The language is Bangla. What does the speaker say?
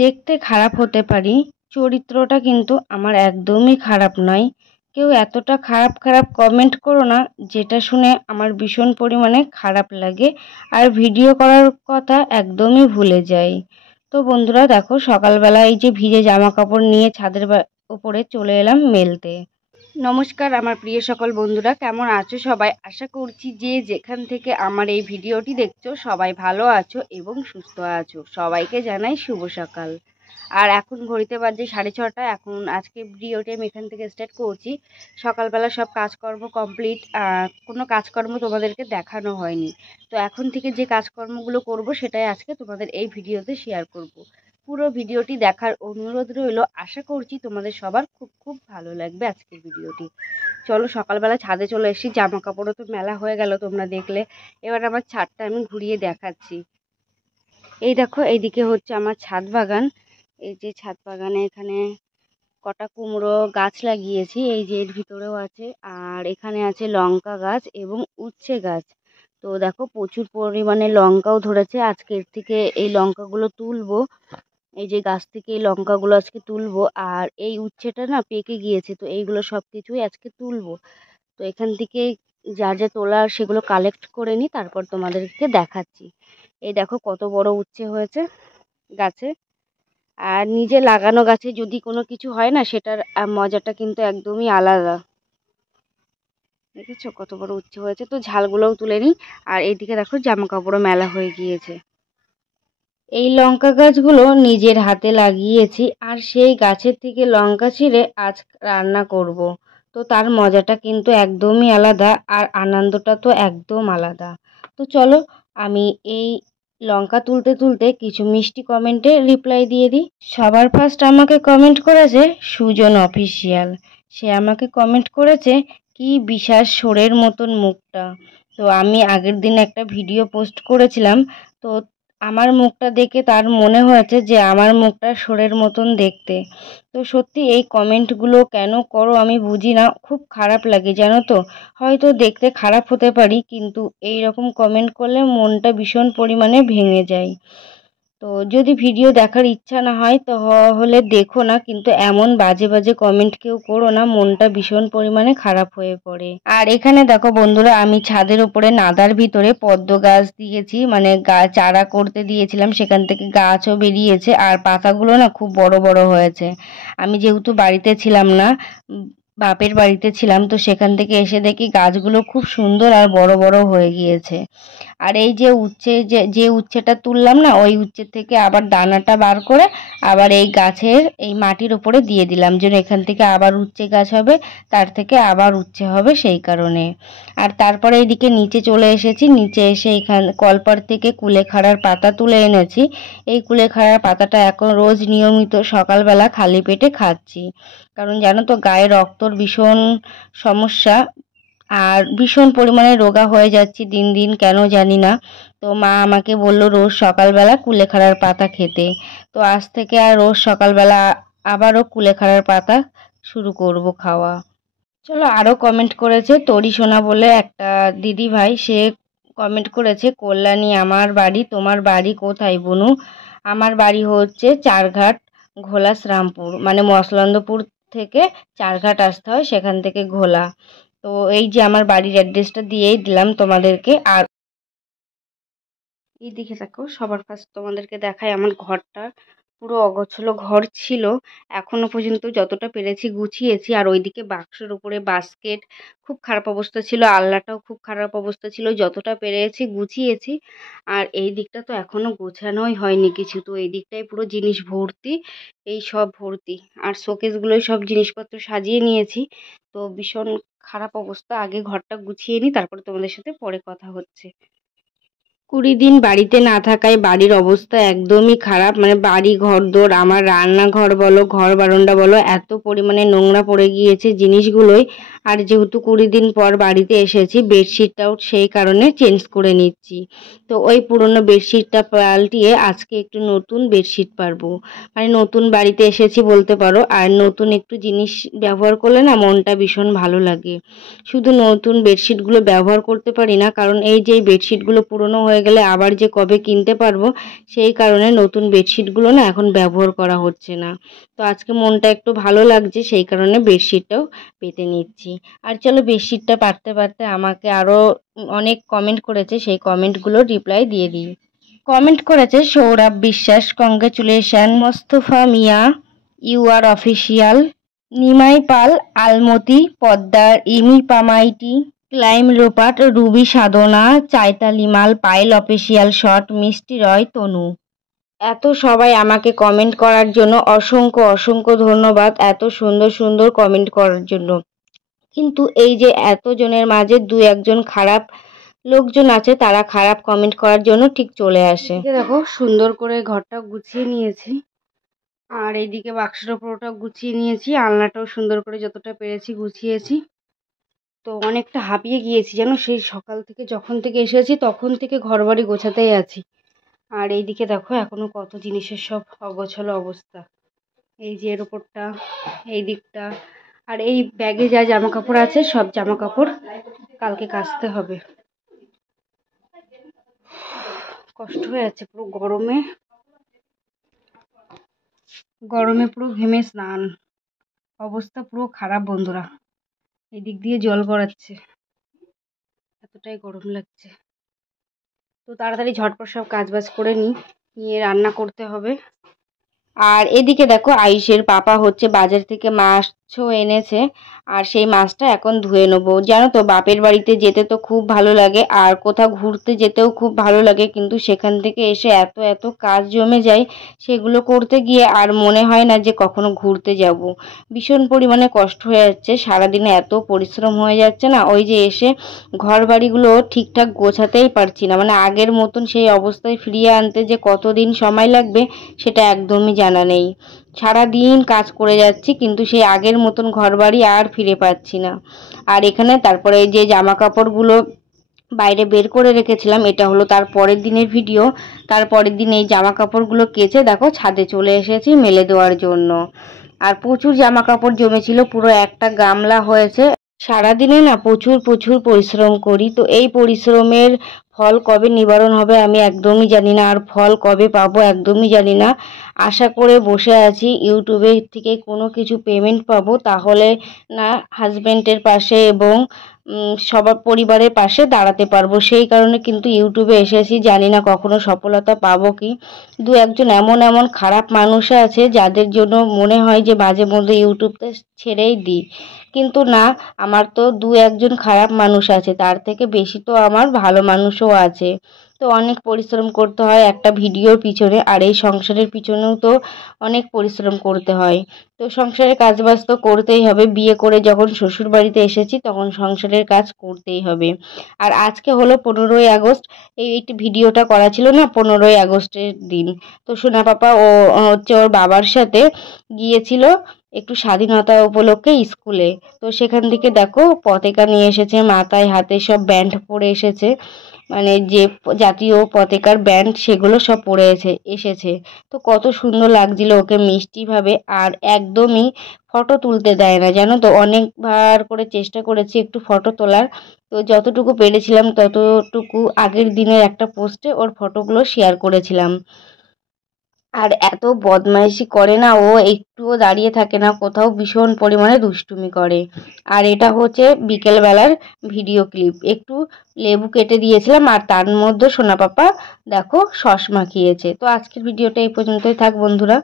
দেখতে খারাপ হতে পারি, চরিত্রটা কিন্তু আমার একদমই খারাপ নয়। কেউ এতটা খারাপ খারাপ কমেন্ট করো না যেটা শুনে আমার ভীষণ পরিমাণে খারাপ লাগে আর ভিডিও করার কথা একদমই ভুলে যাই। তো বন্ধুরা দেখো, সকালবেলা এই যে ভিজে জামা কাপড় নিয়ে ছাদের উপরে চলে এলাম মেলতে। নমস্কার আমার প্রিয় সকল বন্ধুরা, কেমন আছো সবাই? আশা করছি যে যেখান থেকে আমার এই ভিডিওটি দেখছো সবাই ভালো আছো এবং সুস্থ আছো। সবাইকে জানাই শুভ সকাল। আর এখন ঘড়িতে বাজে 6:30। এখন আজকে ভিডিওটি আমি এখান থেকে স্টার্ট করছি। সকালবেলা সব কাজকর্ম কমপ্লিট, কোনো কাজকর্ম তোমাদেরকে দেখানো হয়নি। তো এখন থেকে যে কাজকর্মগুলো করব সেটাই আজকে তোমাদের এই ভিডিওতে শেয়ার করব। পুরো ভিডিওটি দেখার অনুরোধ রইল। আশা করছি তোমাদের সবার খুব খুব ভালো লাগবে আজকের ভিডিওটি। চলো, সকালবেলা ছাদে চলে এসেছি, জামা কাপড়ও তো মেলা হয়ে গেল তোমরা দেখলে। এবার আমার ছাদটা আমি ঘুরিয়ে দেখাচ্ছি। এই দেখো, এইদিকে হচ্ছে আমার ছাদ বাগান। এই যে ছাদ বাগানে এখানে কটা কুমড়ো গাছ লাগিয়েছি, এই যে এর ভিতরেও আছে। আর এখানে আছে লঙ্কা গাছ এবং উচ্ছে গাছ। তো দেখো, প্রচুর পরিমাণে লঙ্কাও ধরেছে। আজকে এর থেকে এই লঙ্কাগুলো তুলবো। এই যে গাছ থেকে এই লঙ্কাগুলো আজকে তুলবো। আর এই উচ্ছেটা না পেকে গিয়েছে, তো এইগুলো সব কিছুই আজকে তুলবো। তো এখান থেকে যা যা তোলার সেগুলো কালেক্ট করে নিই, তারপর তোমাদেরকে দেখাচ্ছি। এই দেখো কত বড় উচ্ছে হয়েছে গাছে। আর নিজে লাগানো গাছে যদি কোনো কিছু হয় না, সেটার মজাটা কিন্তু একদমই আলাদা। দেখেছো কত বড় উচ্ছে হয়েছে? তো ঝালগুলোও তুলে নিই। আর এইদিকে দেখো জামা কাপড়ও মেলা হয়ে গিয়েছে। এই লঙ্কা গাছগুলো নিজের হাতে লাগিয়েছি, আর সেই গাছের থেকে লঙ্কা ছিঁড়ে আজ রান্না করব। তো তার মজাটা কিন্তু একদমই আলাদা, আর আনন্দটা তো একদম আলাদা। তো চলো, আমি এই লঙ্কা তুলতে তুলতে কিছু মিষ্টি কমেন্টে রিপ্লাই দিয়ে দিই। সবার ফার্স্ট আমাকে কমেন্ট করেছে সুজন অফিসিয়াল। সে আমাকে কমেন্ট করেছে, কি বিশাল শোরের মতন মুখটা। তো আমি আগের দিন একটা ভিডিও পোস্ট করেছিলাম। তো আমার মুখটা দেখে তার মনে হয়েছে যে আমার মুখটা শোরের মতন দেখতে। তো সত্যি এই কমেন্টগুলো কেন করো আমি বুঝি না, খুব খারাপ লাগে জানো তো। হয়তো দেখতে খারাপ হতে পারি, কিন্তু এই রকম কমেন্ট করলে মনটা ভীষণ পরিমাণে ভেঙে যায়। তো যদি ভিডিও দেখার ইচ্ছা না হয় তাহলে দেখো না, কিন্তু এমন বাজে বাজে কমেন্ট কেউ করো না, মনটা ভীষণ পরিমাণে খারাপ হয়ে পড়ে। আর এখানে দেখো বন্ধুরা, আমি ছাদের উপরে নাদার ভিতরে পদ্ম গাছ দিয়েছি, মানে গাছ চারা করতে দিয়েছিলাম, সেখান থেকে গাছও বেরিয়েছে। আর পাতাগুলো না খুব বড় বড় হয়েছে। আমি যেহেতু বাড়িতে ছিলাম না, বাপের বাড়িতে ছিলাম, তো সেখান থেকে এসে দেখি গাছগুলো খুব সুন্দর আর বড় বড় হয়ে গিয়েছে। আর এই যে উচ্ছে, যে উচ্ছেটা তুললাম না, ওই উচ্ছের থেকে আবার দানাটা বার করে আবার এই গাছের এই মাটির উপরে দিয়ে দিলাম, যেন এখান থেকে আবার উচ্ছে গাছ হবে, তার থেকে আবার উচ্ছে হবে, সেই কারণে। আর তারপরে এইদিকে নিচে চলে এসেছি। নিচে এসে এখান কলপার থেকে কুলেখাড়ার পাতা তুলে এনেছি। এই কুলেখাড়ার পাতাটা এখন রোজ নিয়মিত সকালবেলা খালি পেটে খাচ্ছি, কারণ জানো তো গায়ে রক্তর ভীষণ সমস্যা, আর ভীষণ পরিমাণে রোগা হয়ে যাচ্ছি দিন দিন, কেন জানি না। তো মা আমাকে বললো রোজ সকালবেলা কুলেখাড়ার পাতা খেতে। তো আজ থেকে আর রোজ সকালবেলা আবারও কুলেখাড়ার পাতা শুরু করব খাওয়া। চলো, আরও কমেন্ট করেছে তরি সোনা বলে একটা দিদি ভাই। সে কমেন্ট করেছে, কল্যাণী আমার বাড়ি, তোমার বাড়ি কোথায় বনু? আমার বাড়ি হচ্ছে চারঘাট, ঘোলা শ্রামপুর, মানে মসলন্দপুর থেকে চারঘাট আসতে হয়, সেখান থেকে ঘোলা। তো এই যে আমার বাড়ির অ্যাড্রেসটা দিয়েই দিলাম তোমাদেরকে। আর এই দিকে দেখো, সবার ফার্স্ট তোমাদেরকে দেখাই আমার ঘরটা। পুরো অগোছালো ঘর ছিল, এখনো পর্যন্ত যতটা পেরেছি গুছিয়েছি। আর ওইদিকে বাক্সের উপরে বাস্কেট, খুব খারাপ অবস্থা ছিল, আলনাটাও খুব খারাপ অবস্থা ছিল, যতটা পেরেছি গুছিয়েছি। আর এই দিকটা তো এখনো গোছানোই হয়নি কিছু, তো এই দিকটাই পুরো জিনিস ভর্তি, এই সব ভর্তি। আর শোকেসগুলোই সব জিনিসপত্র সাজিয়ে নিয়েছি। তো ভীষণ খারাপ অবস্থা, আগে ঘরটা গুছিয়ে নিই, তারপরে তোমাদের সাথে পরে কথা হচ্ছে। 20 দিন বাড়িতে না থাকায় বাড়ির অবস্থা একদমই খারাপ, মানে বাড়ি ঘরদোর, আমার রান্নাঘর বলো, ঘর বারান্দা বলো, এত পরিমাণে নোংরা পড়ে গিয়েছে জিনিসগুলোই। আর যেহেতু 20 দিন পর বাড়িতে এসেছি, বেডশিটটাও সেই কারণে চেঞ্জ করে নিচ্ছি। তো ওই পুরনো বেডশিটটা পাল্টিয়ে আজকে একটু নতুন বেডশিট পারবো, মানে নতুন বাড়িতে এসেছি বলতে পারো। আর নতুন একটু জিনিস ব্যবহার করলে না মনটা ভীষণ ভালো লাগে। শুধু নতুন বেডশিটগুলো ব্যবহার করতে পারি না, কারণ এই যে বেডশিটগুলো পুরনো হয়ে গেলে আবার যে কবে কিনতে পারবো, সেই কারণে নতুন বেডশিটগুলো না এখন ব্যবহার করা হচ্ছে না। তো আজকে মনটা একটু ভালো লাগছে, সেই কারণে বেডশিটটাও পেতে নিচ্ছি। আর চলো বেডশিটটা পাততে পারতে আমাকে আরও অনেক কমেন্ট করেছে, সেই কমেন্টগুলো রিপ্লাই দিয়ে দিই। কমেন্ট করেছে Sourav Biswas, congratulation Mostafa Mia, you are official, Nimai Pal, আলমতি পদ্মার, ইমি পামাইটি, ক্লাইম লোপাট, রুবি সাধনা, চাইতালি মাল, পায়েল অফিসিয়াল শট, মিষ্টি রয়, তনু। এত সবাই আমাকে কমেন্ট করার জন্য অসংখ্য অসংখ্য ধন্যবাদ, এত সুন্দর সুন্দর কমেন্ট করার জন্য। কিন্তু এই যে এতজনের মাঝে দু একজন খারাপ লোকজন আছে, তারা খারাপ কমেন্ট করার জন্য ঠিক চলে আসে। দেখো সুন্দর করে ঘরটা গুছিয়ে নিয়েছি, আর এইদিকে বাক্সটা পুরোটা গুছিয়ে নিয়েছি, আলনাটাও সুন্দর করে যতটা পেরেছি গুছিয়েছি। তো অনেকটা হাঁপিয়ে গিয়েছি জানো, সেই সকাল থেকে যখন থেকে এসেছি তখন থেকে ঘরবাড়ি গোছাতেই আছি। আর এইদিকে দেখো এখনো কত জিনিসের সব অগোছালো অবস্থা। এই যে এর ওপরটা, এই দিকটা, আর এই ব্যাগে যা জামা কাপড় আছে সব জামা কাপড় কালকে কাচতে হবে। কষ্ট হয়ে যাচ্ছে পুরো গরমে, গরমে পুরো ঘেমে স্নান, অবস্থা পুরো খারাপ বন্ধুরা। এদিক দিয়ে জল গড়াচ্ছে, এতটাই গরম লাগছে। তো তাড়াতাড়ি ঝটপট সব কাজবাজ করে নিয়ে রান্না করতে হবে। আর এদিকে দেখো আয়ুষের পাপা হচ্ছে বাজার থেকে মাছও এনেছে, আর সেই মাছটা এখন ধুয়ে নেবো। জানো তো বাপের বাড়িতে যেতে তো খুব ভালো লাগে, আর কোথাও ঘুরতে যেতেও খুব ভালো লাগে, কিন্তু সেখান থেকে এসে এত এত কাজ জমে যায়, সেগুলো করতে গিয়ে আর মনে হয় না যে কখনো ঘুরতে যাব। ভীষণ পরিমাণে কষ্ট হয়ে যাচ্ছে, সারাদিনে এত পরিশ্রম হয়ে যাচ্ছে না, ওই যে এসে ঘর বাড়িগুলো ঠিকঠাক গোছাতেই পারছি না। মানে আগের মতন সেই অবস্থায় ফিরিয়ে আনতে যে কতদিন সময় লাগবে সেটা একদমই জানা নেই। সারাদিন কাজ করে যাচ্ছি, কিন্তু সেই আগের মতন ঘরবাড়ি আর ফিরে পাচ্ছি না। আর এখানে তারপরে যে জামা কাপড়গুলো বাইরে বের করে রেখেছিলাম, এটা হলো তার পরের দিনের ভিডিও। তার পরের দিন এই জামা কাপড়গুলো কেচে দেখো ছাদে চলে এসেছি মেলে দেওয়ার জন্য। আর প্রচুর জামা কাপড় জমেছিল, পুরো একটা গামলা হয়েছে। সারাদিনে না প্রচুর প্রচুর পরিশ্রম করি, তো এই পরিশ্রমের ফল কবে নিবারণ হবে আমি একদমই জানি না, আর ফল কবে পাবো একদমই জানি না। আশা করে বসে আছি ইউটিউবে থেকে কোনো কিছু পেমেন্ট পাবো, তাহলে না হাজব্যান্ডের পাশে এবং সবার পরিবারের পাশে দাঁড়াতে পারবো। সেই কারণে কিন্তু ইউটিউবে এসেছি, জানি না কখনো সফলতা পাবো কি। দু একজন এমন এমন খারাপ মানুষ আছে যাদের জন্য মনে হয় যে মাঝে মধ্যে ইউটিউবটা ছেড়েই দিই, কিন্তু না, আমার তো দু একজন খারাপ মানুষ আছে, তার থেকে বেশি তো আমার ভালো মানুষও আছে। তো অনেক পরিশ্রম করতে হয় একটা ভিডিওর পিছনে, আর এই সংসারের পিছনেও তো অনেক পরিশ্রম করতে হয়। তো সংসারের কাজবাজ তো করতেই হবে, বিয়ে করে যখন শ্বশুর বাড়িতে এসেছি তখন সংসারের কাজ করতেই হবে। আর আজকে হলো 15ই আগস্ট, এইটি ভিডিওটা করা ছিল না 15ই আগস্টের দিন। তো সোনা পাপা ও হচ্ছে ওর বাবার সাথে গিয়েছিল একটু স্বাধীনতা উপলক্ষে স্কুলে। তো সেখান থেকে দেখো পতাকা নিয়ে এসেছে, মাথায় হাতে সব ব্যান্ড পরে এসেছে, মানে যে জাতীয় পতাকার ব্যান্ড সেগুলো সব পরে এসেছে। তো কত সুন্দর লাগছিল ওকে মিষ্টিভাবে। আর একদমই ফটো তুলতে দেয় না জানো তো, অনেকবার করে চেষ্টা করেছি একটু ফটো তোলার, তো যতটুকু পেরেছিলাম ততটুকু আগের দিনের একটা পোস্টে ওর ফটোগুলো শেয়ার করেছিলাম। আর এত বদমাইশি করে না ও, একটুও দাঁড়িয়ে থাকে না কোথাও, ভীষণ পরিমাণে দুষ্টুমি করে। আর এটা হচ্ছে বিকেলবেলার ভিডিও ক্লিপ, একটু লেবু কেটে দিয়েছিলাম আর তার মধ্যে সোনা পাপা দেখো সস মাখিয়েছে। তো আজকের ভিডিওটা এই পর্যন্তই থাক বন্ধুরা।